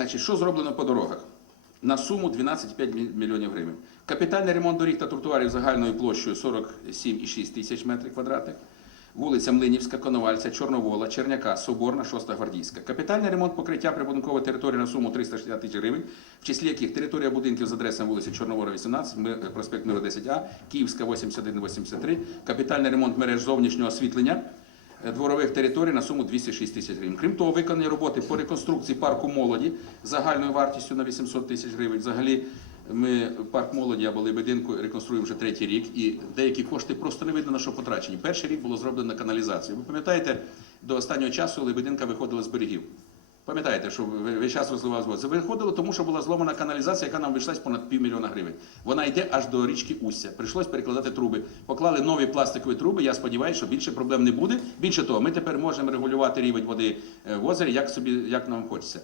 Значить, що зроблено по дорогах? На суму 12,5 мі- мільйонів гривень. Капітальний ремонт доріг та тротуарів загальною площею 47,6 тисяч метрів квадратних. Вулиця Млинівська, Коновальця, Чорновола, Черняка, Соборна, 6 Гвардійська. Капітальний ремонт покриття прибудинкової території на суму 360 тисяч гривень, в числі яких територія будинків з адресами вулиці Чорновола, 18, проспект Миру 10А, Київська, 81-83. Капітальний ремонт мереж зовнішнього освітлення дворових територій на суму 206 тисяч гривень. Крім того, виконані роботи по реконструкції парку молоді загальною вартістю на 800 тисяч гривень. Взагалі, ми парк молоді або Лебединку реконструюємо вже третій рік, і деякі кошти просто не видно на що потрачені. Перший рік було зроблено каналізацію. Ви пам'ятаєте, до останнього часу Лебединка виходила з берегів. Пам'ятаєте, що весь час розливав воду. Це виходило, тому що була зломана каналізація, яка нам вийшлась понад півмільйона гривень. Вона йде аж до річки Устя. Прийшлось перекладати труби. Поклали нові пластикові труби. Я сподіваюся, що більше проблем не буде. Більше того, ми тепер можемо регулювати рівень води е, в озері, як собі як нам хочеться.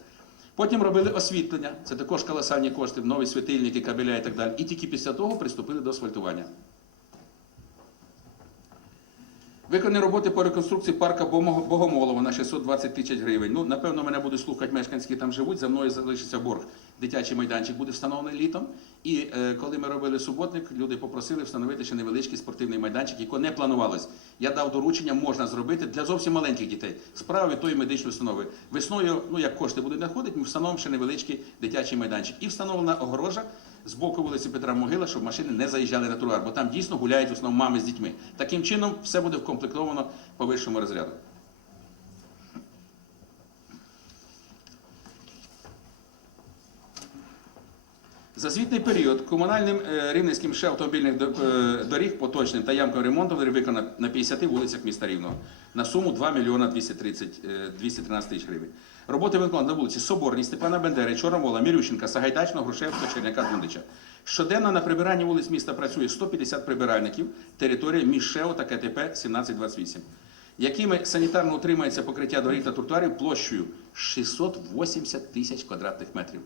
Потім робили освітлення, це також колосальні кошти, нові світильники, кабеля і так далі. І тільки після того приступили до асфальтування. Виконані роботи по реконструкції парка Богомолова на 620 тисяч гривень. Ну, напевно, мене будуть слухати мешканці, які там живуть. За мною залишиться борг. Дитячий майданчик буде встановлений літом. І е, коли ми робили суботник, люди попросили встановити ще невеличкий спортивний майданчик, який не планувалось. Я дав доручення, можна зробити для зовсім маленьких дітей. Справа від тої медичної установи. Весною, ну як кошти будуть надходити, ми встановимо ще невеличкий дитячий майданчик. І встановлена огорожа з боку вулиці Петра Могила, щоб машини не заїжджали на тротуар, бо там дійсно гуляють в основному мами з дітьми. Таким чином все буде вкомплектовано по вищому розряду. За звітний період комунальним е, рівненським ще автомобільних е, доріг поточним та ямковим ремонтом виконано на 50 вулицях міста Рівного на суму 2 мільйона 230, е, 213 тисяч гривень. Роботи виконано на вулиці Соборній, Степана Бендери, Чорновола, Мірющенка, Сагайдачного, Грушевського, Черняка, Дундича. Щоденно на прибиранні вулиць міста працює 150 прибиральників, територія між та КТП 1728, якими санітарно утримується покриття доріг та тротуарів площею 680 тисяч квадратних метрів.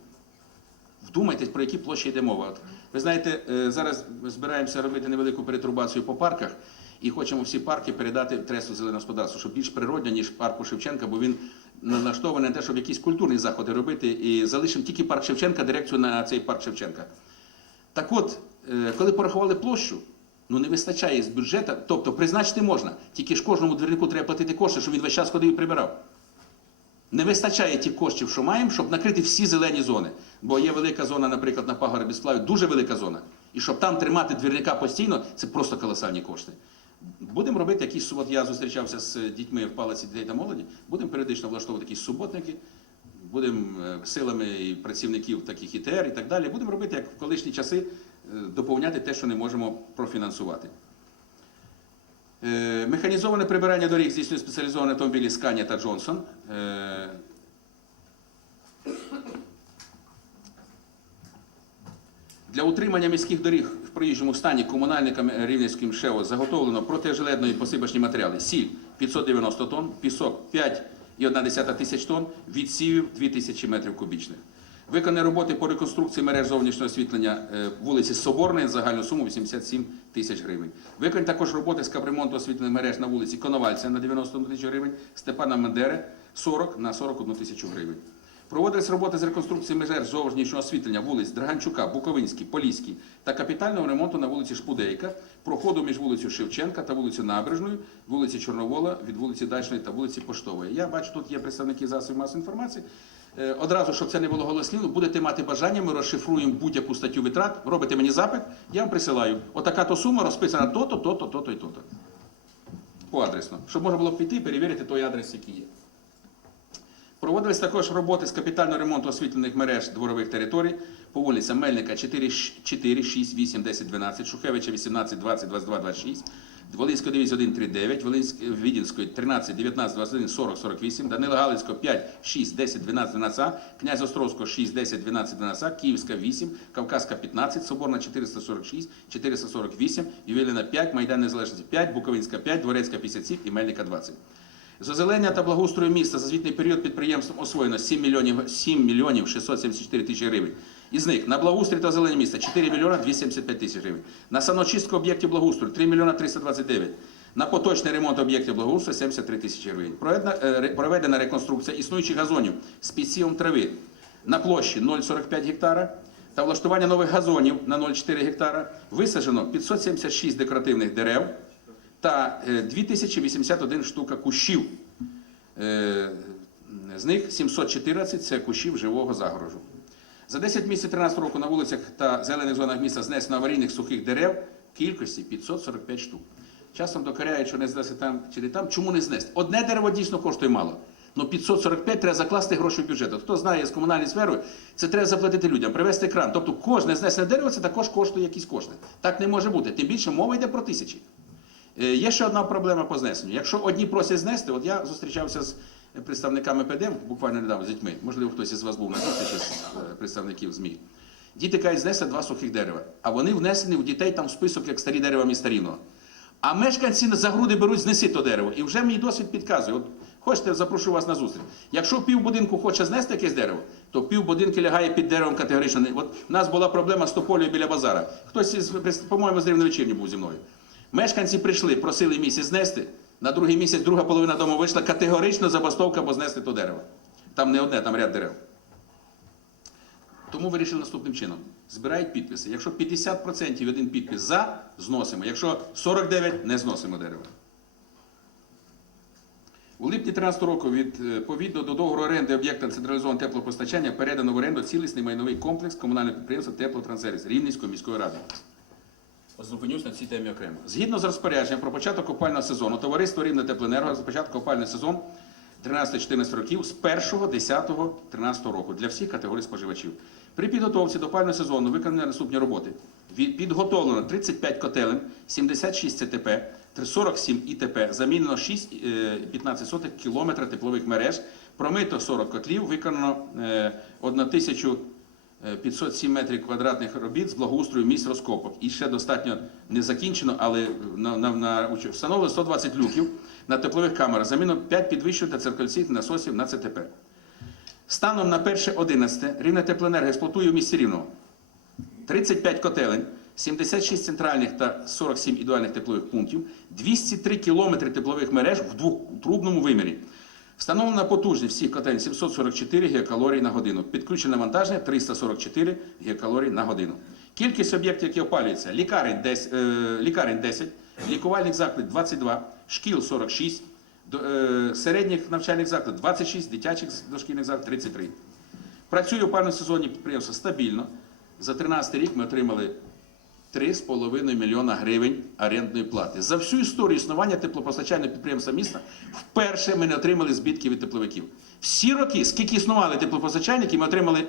Вдумайтесь, про які площі йде мова. От, ви знаєте, е, зараз збираємося робити невелику перетрубацію по парках і хочемо всі парки передати в тресту зеленого господарства, щоб більш природно, ніж парку Шевченка, бо він налаштований на те, щоб якісь культурні заходи робити. І залишимо тільки парк Шевченка, дирекцію на цей парк Шевченка. Так от, е, коли порахували площу, ну не вистачає з бюджету, тобто призначити можна, тільки ж кожному двірнику треба платити кошти, щоб він весь час ходив і прибирав. Не вистачає тих коштів, що маємо, щоб накрити всі зелені зони. Бо є велика зона, наприклад, на пагорбі Сплаві, дуже велика зона. І щоб там тримати двірника постійно, це просто колосальні кошти. Будемо робити якісь субот. Я зустрічався з дітьми в палаці дітей та молоді. Будемо періодично влаштовувати якісь суботники, будемо е, силами і працівників таких ІТР і так далі. Будемо робити, як в колишні часи, е, доповняти те, що не можемо профінансувати. Е, Механізоване прибирання доріг здійснює спеціалізовані автомобілі Сканія та Джонсон. Е, Для утримання міських доріг в проїжджому стані комунальниками Рівненським ШЕО заготовлено протижеледної посипочні матеріали. Сіль 590 тонн, пісок 5,1 тисяч тонн, відсівів 2 тисячі метрів кубічних. Виконані роботи по реконструкції мереж зовнішнього освітлення е, вулиці Соборної загальну суму 87 тисяч гривень. Виконані також роботи з капремонту освітлених мереж на вулиці Коновальця на 91 тисячу гривень, Степана Мендери 40 на 41 тисячу гривень. Проводились роботи з реконструкції межер зовнішнього освітлення вулиць Драганчука, Буковинський, Поліський та капітального ремонту на вулиці Шпудейка, проходу між вулицею Шевченка та вулицею Набережною, вулиці Чорновола, від вулиці Дачної та вулиці Поштової. Я бачу, тут є представники засобів масової інформації. Е, Одразу, щоб це не було голослівно, будете мати бажання, ми розшифруємо будь-яку статтю витрат, робите мені запит, я вам присилаю. Отака то сума розписана то-то, то-то, то-то і то-то. Поадресно. Щоб можна було піти і перевірити той адрес, який є. Проводились також роботи з капітального ремонту освітлених мереж дворових територій по вулицям Мельника 4, 4 6, 8, 10, 12, Шухевича 18, 20, 22, 26, Волинської дивізії 1, 3, 9, Волинської, Відінської 13, 19, 21, 40, 48, Данила Галицького 5, 6, 10, 12, 12, Князь Острозького 6, 10, 12, 12, Київська 8, Кавказька 15, Соборна 446, 448, Ювіліна 5, Майдан Незалежності 5, Буковинська 5, Дворецька 57 і Мельника 20. З озеленення та благоустрою міста за звітний період підприємством освоєно 7 мільйонів, 7 мільйонів 674 тисячі гривень. Із них на благоустрій та озеленення міста 4 мільйона 275 тисяч гривень. На саночистку об'єктів благоустрою 3 мільйона 329. На поточний ремонт об'єктів благоустрою 73 тисячі гривень. Проведена, е, проведена реконструкція існуючих газонів з підсівом трави на площі 0,45 гектара та влаштування нових газонів на 0,4 гектара висаджено 576 декоративних дерев та е, 2081 штука кущів. Е, З них 714 це кущів живого загорожу. За 10 місяців 13 року на вулицях та зелених зонах міста знесено аварійних сухих дерев кількості 545 штук. Часом докоряють, що не знести там чи не там. Чому не знести? Одне дерево дійсно коштує мало. Ну 545 треба закласти гроші в бюджет. Хто знає з комунальної сфери, це треба заплатити людям, привезти кран. Тобто кожне знесене дерево це також коштує якісь кошти. Так не може бути. Тим більше мова йде про тисячі. Е, Є ще одна проблема по знесенню. Якщо одні просять знести, от я зустрічався з представниками ПДМ, буквально недавно з дітьми, можливо, хтось із вас був на зустрічі з е, представників ЗМІ. Діти кажуть, знесли два сухих дерева, а вони внесені у дітей там в список як старі дерева міста. А мешканці за груди беруть знеси то дерево. І вже мій досвід підказує. От хочете, запрошу вас на зустріч. Якщо пів будинку хоче знести якесь дерево, то пів будинку лягає під деревом категорично. От у нас була проблема з тополею біля базара. Хтось по-моєму, з рівновечірні був зі мною. Мешканці прийшли, просили місяць знести. На другий місяць друга половина дому вийшла категорично забастовка, бо знести то дерево. Там не одне, там ряд дерев. Тому вирішили наступним чином. Збирають підписи. Якщо 50% один підпис за, зносимо. Якщо 49, не зносимо дерево. У липні 13 року відповідно до договору оренди об'єкта централізованого теплопостачання передано в оренду цілісний майновий комплекс комунального підприємства Теплотрансервіс Рівненської міської ради. Зупинюсь на цій темі окремо. Згідно з розпорядженням про початок опального сезону, товариство Рівне Теплоенерго розпочатку опальний сезон 13-14 років з 1.10.13 року для всіх категорій споживачів. При підготовці до опального сезону виконані наступні роботи. Підготовлено 35 котелень, 76 ЦТП, 47 ІТП, замінено 6,15 сотих кілометра теплових мереж, промито 40 котлів, виконано е, 1000 Е, 507 метрів квадратних робіт з благоустрою місць розкопок. І ще достатньо не закінчено, але на, на, на, встановлено 120 люків на теплових камерах, заміну 5 підвищень та циркуляційних насосів на ЦТП. Станом на 1.11 Рівне теплоенерго експлуатує в місті Рівного 35 котелень, 76 центральних та 47 ідеальних теплових пунктів, 203 кілометри теплових мереж в двохтрубному вимірі. Встановлена потужність всіх котелень 744 гігакалорій на годину. Підключене навантаження 344 гігакалорій на годину. Кількість об'єктів, які опалюються, лікарень 10, е, лікарень 10 лікувальних закладів 22, шкіл 46, до- е, середніх навчальних закладів 26, дитячих дошкільних закладів 33. Працює у опальному сезоні підприємство стабільно. За 13 рік ми отримали 3,5 мільйона гривень орендної плати. За всю історію існування теплопостачального підприємства міста вперше ми не отримали збитків від тепловиків. Всі роки, скільки існували теплопостачальники, ми отримали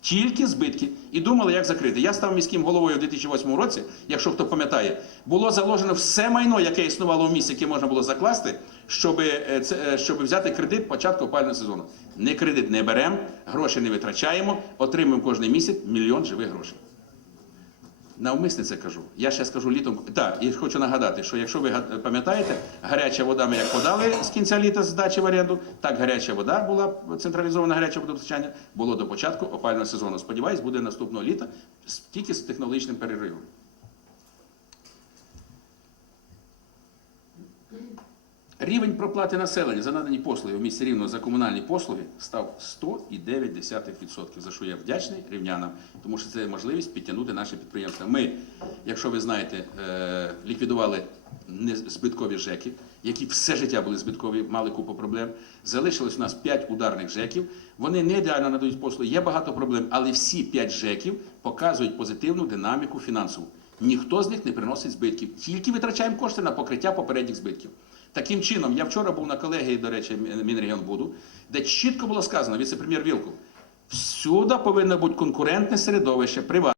тільки збитки і думали, як закрити. Я став міським головою у 2008 році, якщо хто пам'ятає, було заложено все майно, яке існувало в місті, яке можна було закласти, щоб, е, е, щоб взяти кредит початку опалювального сезону. Не кредит не беремо, гроші не витрачаємо, отримуємо кожен місяць мільйон живих грошей. Навмисне це кажу. Я ще скажу літом. Так, і хочу нагадати, що якщо ви пам'ятаєте, гаряча вода ми як подали з кінця літа здачі в оренду, так гаряча вода була централізована гаряче водопостачання, було до початку опального сезону. Сподіваюсь, буде наступного літа тільки з технологічним переривом. Рівень проплати населення за надані послуги в місті Рівно за комунальні послуги став 100,9%, за що я вдячний рівнянам, тому що це можливість підтягнути наші підприємства. Ми, якщо ви знаєте, е, ліквідували незбиткові ЖЕКи, які все життя були збиткові, мали купу проблем. Залишилось у нас 5 ударних ЖЕКів. Вони не ідеально надають послуги, є багато проблем, але всі 5 ЖЕКів показують позитивну динаміку фінансову. Ніхто з них не приносить збитків, тільки витрачаємо кошти на покриття попередніх збитків. Таким чином, я вчора був на колегії, до речі, Мінрегіонбуду, де чітко було сказано, віце-прем'єр Вілков, всюди повинно бути конкурентне середовище, приватне.